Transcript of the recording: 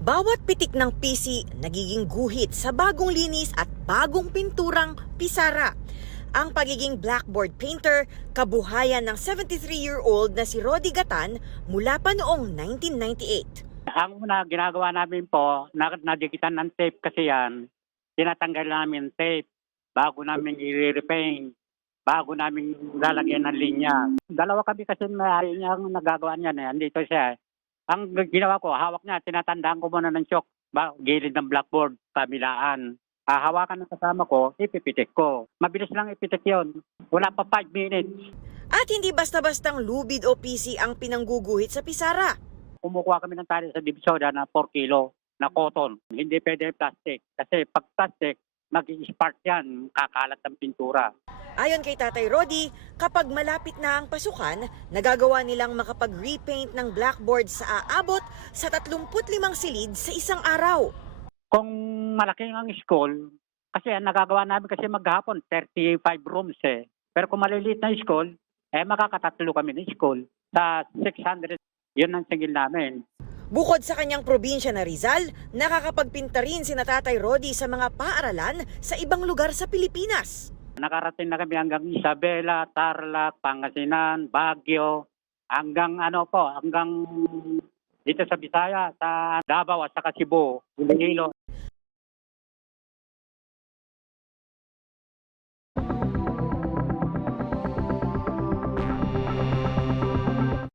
Bawat pitik ng PC nagiging guhit sa bagong linis at bagong pinturang pisara. Ang pagiging blackboard painter, kabuhayan ng 73-year-old na si Rodi Gatan mula pa noong 1998. Ang una ginagawa namin po, nadikitan ng tape kasi yan, tinatanggal namin tape bago namin i-repaint, bago namin lalagyan ng linya. Dalawa kami kasi may ang nagagawa niyan eh, andito siya. Ang ginawa ko, hawak niya, tinatandaan ko muna ng shock, gilid ng blackboard, kabilaan. Hawakan ng kasama ko, ipipitik ko. Mabilis lang ipitik yon. Wala pa 5 minutes. At hindi basta-bastang lubid o PC ang pinangguguhit sa pisara. Kumukuha kami ng tali sa Divisoria na 4 kilo na cotton. Hindi pwede plastic. Kasi pag plastic, mag-i-spark yan, kakalat ang pintura. Ayon kay Tatay Rodi, kapag malapit na ang pasukan, nagagawa nilang makapag-repaint ng blackboard sa aabot sa 35 silid sa isang araw. Kung malaki ang school, kasi ang nagagawa namin kasi maghapon, 35 rooms eh. Pero kung maliliit na school, makakatatlo kami ng school sa 600. Yun ang sigil namin. Bukod sa kanyang probinsya na Rizal, nakakapagpinta rin si Tatay Rodi sa mga paaralan sa ibang lugar sa Pilipinas. Nakarating na kami hanggang Isabela, Tarlac, Pangasinan, Baguio, hanggang hanggang dito sa Bisaya, sa Davao at sa Cebu, Iloilo.